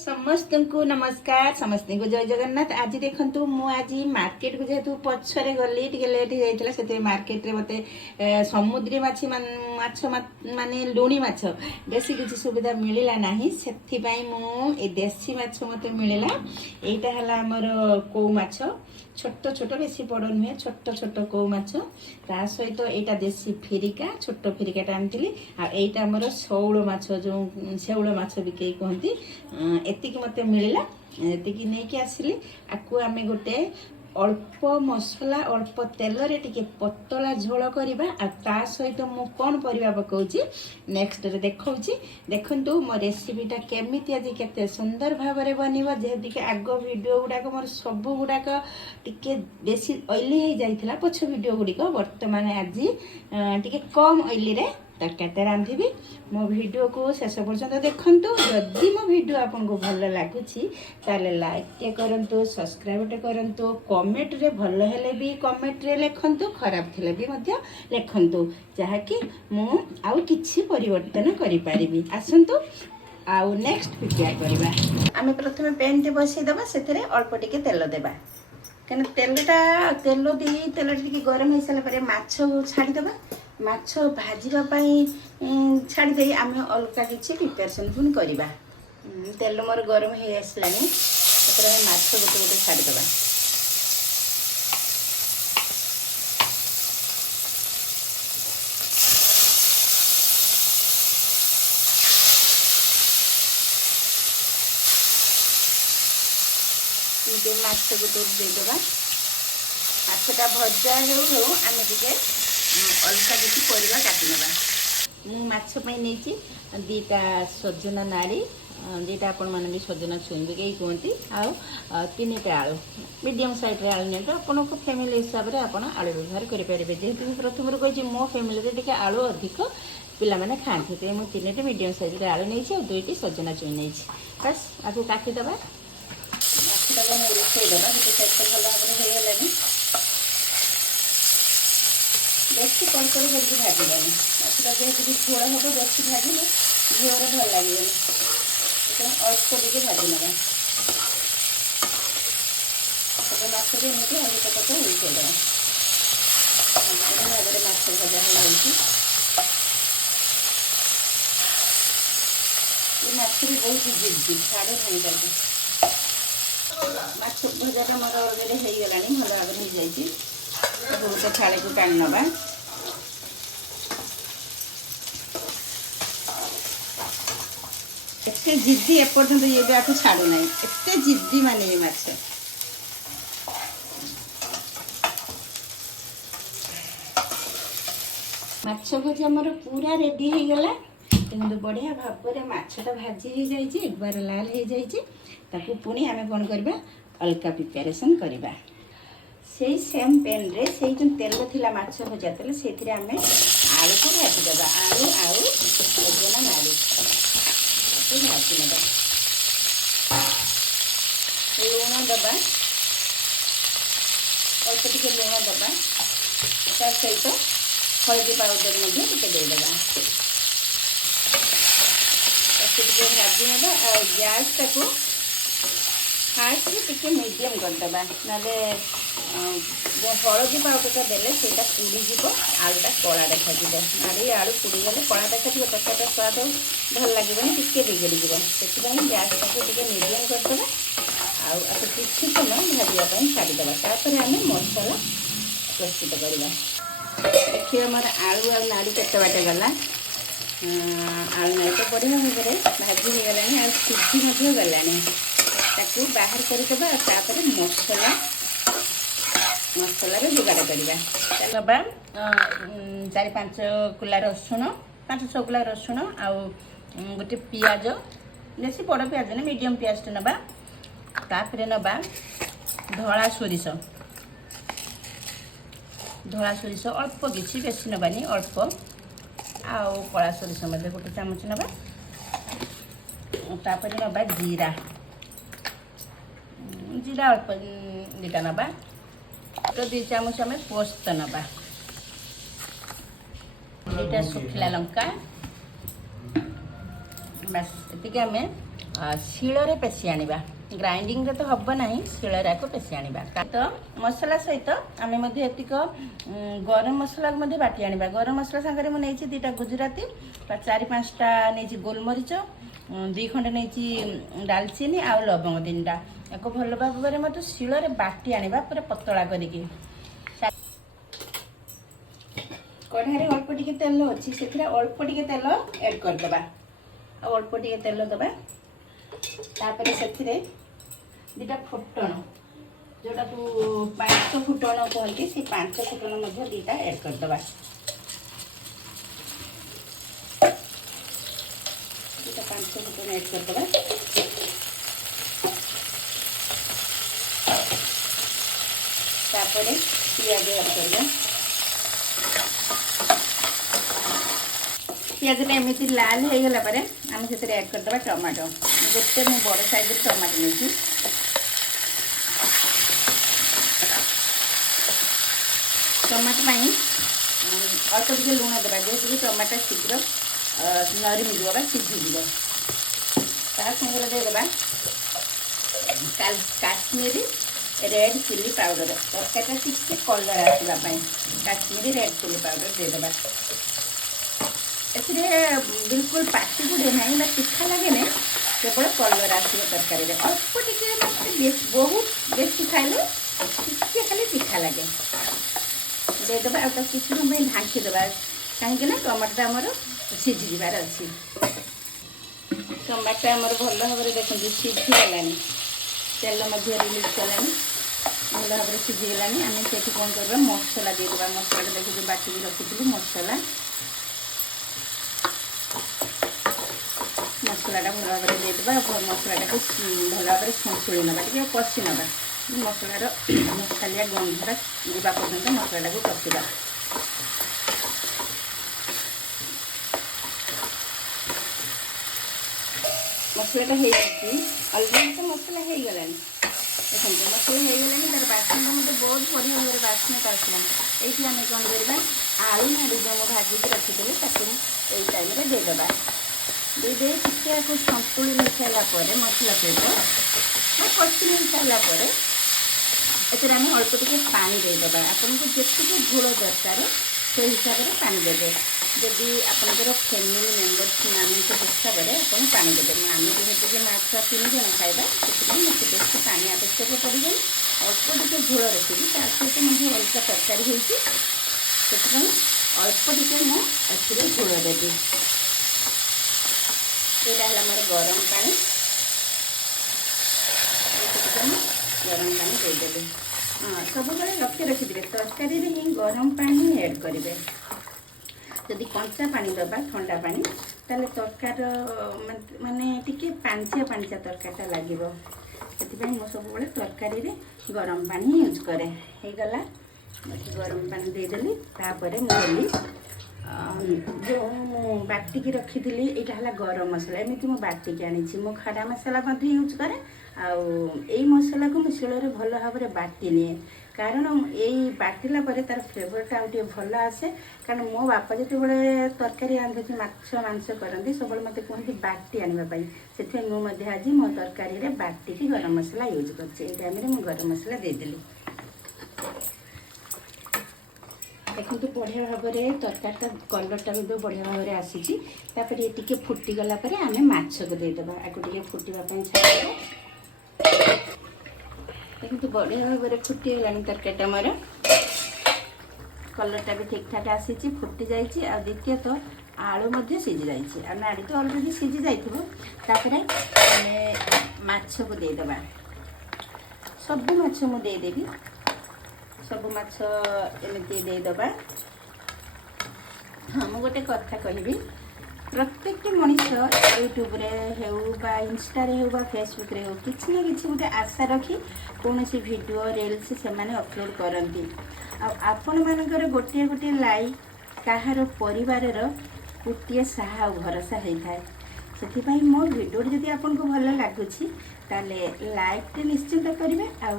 समस्त को नमस्कार समस्त को जय जगन्नाथ। आज देखु आज मार्केट को जेहेतु पछरे गली टे लेट हो से मार्केट रे मते समुद्री माछ माने लुणी माछ बेसी किसी सुविधा मिलला नहीं से मु देसी माछ मते मिलला। एटा हला हमर को माछ छोट छोट बेसी बड़ नुहे छोट छोट को माछ ता सहित एटा देसी फेरिका छोट फेरिकाटा आनी आईटा आमर शौल माछ जो शौल माछ बिके कहती एतिक मते मिलला एतिक नहीं कि आसिली आकु आमे गोटे अल्प मसला अल्प तेल रे टिके पतला झोल करबा आ ता सहित मु कोन परिबा पकाउची नेक्स्ट रे देखौची। देखंतु मो रेसिपीटा केमिति आज केते सुंदर भाबरे बनिबा जेहेतु कि आगो वीडियो गुडा को मोर सब गुडा टिके बेसी ऑयली हे जाइथिला पछ वीडियो गुडी को वर्तमान आज टिके कम ऑयली रे तरकारी रांधि मो वीडियो को शेष पर्यंत देखंतु। जदि मो वीडियो आपन को भल लागुची ताले लाइक टे करंतु सब्सक्राइब टे करंतु कमेंट रे भल हेले भी कमेंट रे लिखंतु खराब थिले भी मध्य लिखंतु जहा कि मु आउ किछि परिवर्तन करि पारिबी। आसंतु आउ नेक्स्ट वीडियो करबा। आमे प्रथमे पैन ते बसि दबा सेतरे अल्प टिके तेल देबा कने तेल टिके गरम हे साला परे माछ छाडी दबा माछ भाजिबा पई छाडी देई आमे अलका किछि प्रिपरेशन पुन करबा। तेल मोर गरम हे आसलानी सेतरे माछ गोटे गोटे छाडी दबा। ये माछ गोटे दे दबा माछटा भजा हो आमे टिके अलका किसी परिवा काटी नेबा। मु माछ पई नेची दीटा सजना नाड़ी जेटा आपण माने भी सजना छुंबे के कहती आ तीनटा आलू मीडियम साइज रे आलू ने तो आपण को फैमिली हिसाब रे आपण आलू व्यवहार करि परिबे। जेहेतु प्रथम रो कहि मो फैमिली रे टिके आलू अधिक पिला माने खांती ते मु तीनटा मीडियम साइज रे आलू नेची और दुईटी सजना छुई नेची बस आकु काटी दबा। माछटा को मु रोसई दबा जे साइड पर भलो भाबरे हे गेलानी बेसी कणकर करके भाजबानी माछटा जेहेतु कि झोल हम बेसी भाजिले झोल भल लगे अल्प टिके भाजी नेबा। माछ भी एमती हल्का पक उल्टे देवा भाव माछ भजा हो माछ भी बहुत जिद्दी छाड़े भाई जाती माछ भजाटा मोर अलरेडी हो गला भल भाव हो जाए बहुत थाली को टाणी नवा। एते जिद्दी एपर्यंत ये भी आपको छाड़ू ना एते जिद्दी माने ये माछ माछ भजा मोर पूरा रेडी हो गला किंतु बढ़िया भाव में माछटा भाजी हो जाए एक बार लाल हो जाए ताकू पुणी आम कौन करबा अलका प्रिपरेशन करबा। से सेम पैन रे से जो तेल थिला माछ भजा तेल से आम आलू को भाजी देबा आलू आउ सजना नाड़ी भाजी नेबा लुण दबा अल्प टिके लुण दबा ता सहित हल्दी पाउडर टिके देदेबा टिके भाजी नेबा और गैस टाको फास्ट टिके मीडियम करदेबा नाले जो हलदी पाउडरटा देले सेटा पुड़ी जीव आलूटा कला देखा नाड़ी आलू पुड़ी गले कला देखा तरकारीटा स्वाद भल लगे टिके बिगड़ी जीव से गैस टाको टिके मीडियम करदेबा आउ किसी समय भाजापी छाड़ीदेवा तापर आम मसला प्रस्तुत करवा। देखिए मोर आलू आ नाड़ी केते बाटे गला आलू नाड़ी तो बढ़िया भाव में भाजी हो गलानी आ सिद्धि गलानी ताकू बाहर करदेबा तापर मसला जोगाड़ करवा। चार पांच कुला रसुण 5-6 कुला रसुण आउ गोटे पियाज बेसी बड़ पियाज ना मीडियम पियाज नबा तापर नबा धला सोरिष अल्प किसी बेसी नबानी अल्प आउ कला सोरिष गोटे चामच नबा तापर नबा जीरा अल्प दीटा नबा तो 2 चामच आम पोस्त नबा दुईटा सुखिला लंका बस ये आम ଶିଳରେ ପେଶି ଆଣିବା। ଗ୍ରାଇଣ୍ଡିଙ୍ଗରେ ତ ହେବ ନାହିଁ, ଶିଳରେ ଆକୁ ପେଶି ଆଣିବା। ତ ମସଲା ସହିତ ଆମେ ମଧ୍ୟ ଏତିକ ଗରମ ମସଲାକୁ ମଧ୍ୟ ବାଟି ଆଣିବା। ଗରମ ମସଲା ସାଙ୍ଗରେ ମୁଁ ନେଇଛି 2ଟା ଗୁଜୁରାତି, 4-5ଟା ନେଇଛି ଗୋଲମରିଚ, 2 ଖଣ୍ଡ ନେଇଛି ଡାଲଚିନି ଆଉ ଲବଙ୍ଗ 3ଟା। ୟାକୁ ଭଲ ଭାବରେ ମଧ୍ୟ ଶିଳରେ ବାଟି ଆଣିବା ପୁରା ପତଳା କରିକି। କଢ଼ାରେ ଅଳ୍ପ ଟିକେ ତେଲ ଅଛି, ସେଥିରେ ଅଳ୍ପ ଟିକେ ତେଲ ଆଡ୍ କରିଦେବା। ଆଉ ଅଳ୍ପ ଟିକେ ତେଲ ଦେବା। ତାପରେ ସେଥିରେ 2ଟା ଫୁଟଣ, ଯେଉଁଟାକୁ 5 ଫୁଟଣ କୁହନ୍ତି, ସେ 5 ଫୁଟଣ ମଧ୍ୟ 2ଟା ଆଡ୍ କରିଦେବା। 2ଟା 5 ଫୁଟଣ ଆଡ୍ କରିଦେବା। ତାପରେ ପିଆଜ ଆଡ୍ କରିବା। ପିଆଜଟା ଏମିତି ଲାଲ ହେଇଗଲା ପରେ ଆମେ ସେଥିରେ ଆଡ୍ କରିଦେବା ଟମାଟୋ। ଗୋଟେ ମୁଁ ବଡ଼ ସାଇଜ୍ର ଟମାଟୋ ନେଇଛି। ଟମାଟୋ ପାଇଁ ଅଳ୍ପ ଟିକେ ଲୁଣ ଦେବା, ଯେହେତୁ ଟମାଟୋ ଶୀଘ୍ର ନରମିଯିବ ବା ସିଝିଯିବ। ତା ସାଙ୍ଗରେ ଦେଇଦେବା କାଶ୍ମୀରୀ ରେଡ୍ ଚିଲି ପାଉଡର। ତରକାରୀଟା ଟିକେ କଲର୍ ଆସିବା ପାଇଁ କାଶ୍ମୀରୀ ରେଡ୍ ଚିଲି ପାଉଡର ଦେଇଦେବା। ଏଥିରେ ବିଲକୁଲ ପାଟି ଗୁଡ଼େ ନାହିଁ ବା ତିଖା ଲାଗେ ନାହିଁ, କେବଳ କଲର୍ ଆସିବ ତରକାରୀରେ। ଅଳ୍ପ ଟିକେ ବହୁତ ବେଶୀ ଖାଇଲେ ଟିକେ ଖାଲି ତିଖା ଲାଗେ। ଦେଇଦେବା ଆଉ ତାକୁ କିଛି ସମୟ ପାଇଁ ଢାଙ୍କି ଦେବା, କାହିଁକି ନା ଟମାଟୋଟା ଆମର ସିଝିଯିବାର ଅଛି। ଟମାଟୋ ଆମର ଭଲ ଭାବରେ ଦେଖନ୍ତୁ ସିଝିଗଲାଣି, ତେଲ ମଧ୍ୟ ରିଲିଜ୍ କଲାଣି, ଭଲ ଭାବରେ ସିଝିଗଲାଣି। ଆମେ ସେଠି କ'ଣ କରିବା, ମସଲା ଦେଇଦେବା। ମସଲାଟା ଦେଖନ୍ତୁ ବାଟିକି ରଖିଥିଲି ମସଲାଟା ଭଲ ଭାବରେ ଦେଇଦେବା। ମସଲାଟାକୁ ଭଲ ଭାବରେ ସନ୍ତୁଳି ନେବା, ଟିକେ କଷି ନେବା। ମସଲାର ମସଲିଆ ଗନ୍ଧଟା ଯିବା ପର୍ଯ୍ୟନ୍ତ ମସଲାଟାକୁ କଷିବା। ମସଲାଟା ହେଇଯାଇଛି, ଅଲରେଡ଼ି ତ ମସଲା ହେଇଗଲାଣି। ଦେଖନ୍ତୁ ମସଲା ହେଇଗଲାଣି, ତାର ବାସ୍ନାଟା ମୋତେ ବହୁତ ବଢ଼ିଆ ଭାବରେ ବାସ୍ନାଟା ଆସିଲାଣି। ଏଇଠି ଆମେ କ'ଣ କରିବା, ଆଳୁ ନାଡ଼ି ଯେଉଁ ମୁଁ ଭାଜିକି ରଖିଥିଲି ତାକୁ ଏଇ ଟାଇମ୍ରେ ଦେଇଦେବା। ଦେଇ ଟିକେ ଆକୁ ସନ୍ତୁଳି ମିଶାଇଲା ପରେ ମସଲା ସହିତ କଷି ମିଶାଇଲା ପରେ ଏଥିରେ ଆମେ ଅଳ୍ପ ଟିକେ ପାଣି ଦେଇଦେବା। ଆପଣଙ୍କୁ ଯେତିକି ଝୋଳ ଦରକାର ସେଇ ହିସାବରେ ପାଣି ଦେବେ। ଯଦି ଆପଣଙ୍କର ଫ୍ୟାମିଲି ମେମ୍ବର୍ସମାନଙ୍କ ହିସାବରେ ଆପଣ ପାଣି ଦେବେ। ଆମେ ଯେହେତୁ ଯେ ମାଛ 3 ଜଣ ଖାଇବା, ସେଥିପାଇଁ ମୋତେ ବେଶୀ ପାଣି ଆବଶ୍ୟକ ପଡ଼ିବନି। ଅଳ୍ପ ଟିକେ ଝୋଳ ରଖିବି, ତା ସହିତ ମଧ୍ୟ ଅଲଗା ତରକାରୀ ହେଇଛି, ସେଥିପାଇଁ ଅଳ୍ପ ଟିକେ ମୁଁ ଏଥିରେ ଝୋଳ ଦେବି। ଏଇଟା ହେଲା ଆମର ଗରମ ପାଣି, ଗରମ ପାଣି ଦେଇଦେବେ। ସବୁବେଳେ ଲକ୍ଷ୍ୟ ରଖିଥିବେ, ତରକାରୀରେ ହିଁ ଗରମ ପାଣି ଆଡ୍ କରିବେ। ଯଦି କଞ୍ଚା ପାଣି ଦେବା, ଥଣ୍ଡା ପାଣି, ତାହେଲେ ତରକାରୀର ମାନେ ଟିକେ ପାଣିଚିଆ ତରକାରୀଟା ଲାଗିବ। ସେଥିପାଇଁ ମୁଁ ସବୁବେଳେ ତରକାରୀରେ ଗରମ ପାଣି ୟୁଜ୍ କରେ। ହେଇଗଲା, ଗରମ ପାଣି ଦେଇଦେଲି। ତାପରେ ମୁଁ ଦେଲି ଯେଉଁ ମୁଁ ବାଟିକି ରଖିଥିଲି, ଏଇଟା ହେଲା ଗରମ ମସଲା। ଏମିତି ମୁଁ ବାଟିକି ଆଣିଛି। ମୁଁ ଖଡ଼ା ମସଲା ମଧ୍ୟ ୟୁଜ୍ କରେ, ଆଉ ଏଇ ମସଲାକୁ ମୁଁ ଶିଳରେ ଭଲ ଭାବରେ ବାଟି ନିଏ, କାରଣ ଏଇ ବାଟିଲା ପରେ ତାର ଫ୍ଲେଭରଟା ଆଉ ଟିକେ ଭଲ ଆସେ। କାରଣ ମୋ ବାପା ଯେତେବେଳେ ତରକାରୀ ରାନ୍ଧନ୍ତି, ମାଛ ମାଂସ କରନ୍ତି, ସବୁବେଳେ ମୋତେ କୁହନ୍ତି ବାଟି ଆଣିବା ପାଇଁ। ସେଥିପାଇଁ ମୁଁ ମଧ୍ୟ ଆଜି ମୋ ତରକାରୀରେ ବାଟିକି ଗରମ ମସଲା ୟୁଜ୍ କରିଛି। ଏଇ ଟାଇମ୍ରେ ମୁଁ ଗରମ ମସଲା ଦେଇଦେଲି। ଦେଖନ୍ତୁ ବଢ଼ିଆ ଭାବରେ ତରକାରୀଟା କଲର୍ଟା ମଧ୍ୟ ବଢ଼ିଆ ଭାବରେ ଆସିଛି। ତାପରେ ଟିକେ ଫୁଟିଗଲା ପରେ ଆମେ ମାଛକୁ ଦେଇଦେବା। ଆକୁ ଟିକେ ଫୁଟିବା ପାଇଁ ଛାଡ଼ିଦେବା। ଦେଖନ୍ତୁ ବଢ଼ିଆ ଭାବରେ ଫୁଟିଗଲାଣି ତରକାରୀଟା ମୋର। କଲର୍ଟା ବି ଠିକ୍ଠାକ୍ ଆସିଛି, ଫୁଟି ଯାଇଛି। ଆଉ ଦ୍ୱିତୀୟତଃ ଆଳୁ ମଧ୍ୟ ସିଝି ଯାଇଛି। ଆଉ ନାଡ଼ି ତ ଅଲରେଡ଼ି ସିଝି ଯାଇଥିବ। ତାପରେ ଆମେ ମାଛକୁ ଦେଇଦେବା। ସବୁ ମାଛ ମୁଁ ଦେଇଦେବି, ସବୁ ମାଛ ଏମିତି ଦେଇଦେବା। ହଁ, ମୁଁ ଗୋଟେ କଥା କହିବି, ପ୍ରତ୍ୟେକଟି ମଣିଷ ୟୁଟ୍ୟୁବରେ ହେଉ ବା ଇନଷ୍ଟାରେ ହେଉ ବା ଫେସବୁକ୍ରେ ହେଉ, କିଛି ନା କିଛି ଗୋଟେ ଆଶା ରଖି କୌଣସି ଭିଡ଼ିଓ ରିଲ୍ସ ସେମାନେ ଅପଲୋଡ଼ କରନ୍ତି। ଆଉ ଆପଣମାନଙ୍କର ଗୋଟିଏ ଲାଇକ୍ କାହାର ପରିବାରର ଗୋଟିଏ ସାହା ଆଉ ଭରସା ହେଇଥାଏ। ସେଥିପାଇଁ ମୋ ଭିଡ଼ିଓଟି ଯଦି ଆପଣଙ୍କୁ ଭଲ ଲାଗୁଛି, ତାହେଲେ ଲାଇକ୍ଟେ ନିଶ୍ଚିନ୍ତ କରିବେ, ଆଉ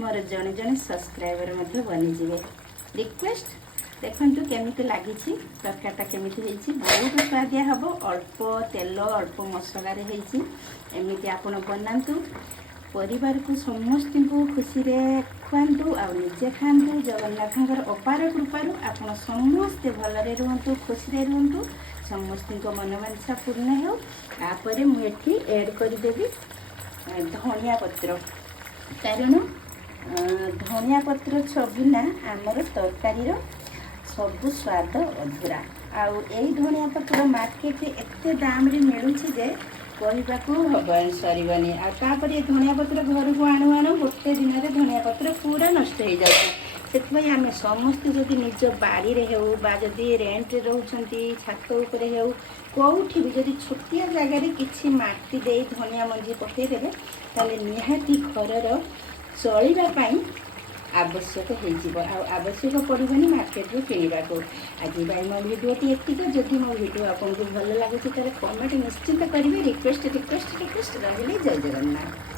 ମୋର ଜଣେ ସବସ୍କ୍ରାଇବର ମଧ୍ୟ ବନିଯିବେ। ରିକ୍ୱେଷ୍ଟ, ଦେଖନ୍ତୁ କେମିତି ଲାଗିଛି, ତରକାରୀଟା କେମିତି ହେଇଛି। ବହୁତ ସୁଆଦିଆ ହେବ, ଅଳ୍ପ ତେଲ ଅଳ୍ପ ମସଲାରେ ହେଇଛି। ଏମିତି ଆପଣ ବନାନ୍ତୁ, ପରିବାରକୁ ସମସ୍ତଙ୍କୁ ଖୁସିରେ ଖୁଆନ୍ତୁ ଆଉ ନିଜେ ଖାଆନ୍ତୁ। ଜଗନ୍ନାଥଙ୍କର ଅପାର କୃପାରୁ ଆପଣ ସମସ୍ତେ ଭଲରେ ରୁହନ୍ତୁ, ଖୁସିରେ ରୁହନ୍ତୁ, ସମସ୍ତଙ୍କ ମନୋବାଞ୍ଛା ପୂର୍ଣ୍ଣ ହେଉ। ତାପରେ ମୁଁ ଏଠି ଏଡ଼୍ କରିଦେବି ଧନିଆ ପତ୍ର, କାରଣ ଧନିଆ ପତ୍ର ବିନା ଆମର ତରକାରୀର ସବୁ ସ୍ୱାଦ ଅଧୁରା। ଆଉ ଏଇ ଧନିଆ ପତ୍ର ମାର୍କେଟରେ ଏତେ ଦାମରେ ମିଳୁଛି ଯେ କହିବାକୁ ସରିବନି। ଆଉ ତାପରେ ଏ ଧନିଆ ପତ୍ର ଘରକୁ ଆଣୁ ଆଣୁ ଗୋଟେ ଦିନରେ ଧନିଆ ପତ୍ର ପୁରା ନଷ୍ଟ ହେଇଯାଉଛି। ସେଥିପାଇଁ ଆମେ ସମସ୍ତେ ଯଦି ନିଜ ବାଡ଼ିରେ ହେଉ ବା ଯଦି ରେଣ୍ଟରେ ରହୁଛନ୍ତି ଛାତ ଉପରେ ହେଉ, କେଉଁଠି ବି ଯଦି ଛୋଟିଆ ଜାଗାରେ କିଛି ମାଟି ଦେଇ ଧନିଆ ମଞ୍ଜି ପକାଇଦେବେ, ତାହେଲେ ନିହାତି ଘରର ଚଳିବା ପାଇଁ ଆବଶ୍ୟକ ହେଇଯିବ, ଆଉ ଆବଶ୍ୟକ ପଡ଼ିବନି ମାର୍କେଟରୁ କିଣିବାକୁ। ଆଜି ପାଇଁ ମୋ ଭିଡ଼ିଓଟି ଏତିକି। ଯଦି ମୋ ଭିଡ଼ିଓ ଆପଣଙ୍କୁ ଭଲ ଲାଗୁଛି ତାହେଲେ କମେଣ୍ଟ ନିଶ୍ଚିନ୍ତ କରିବେ। ରିକ୍ୱେଷ୍ଟ ରହିଲେ ଜୟ ଜଗନ୍ନାଥ।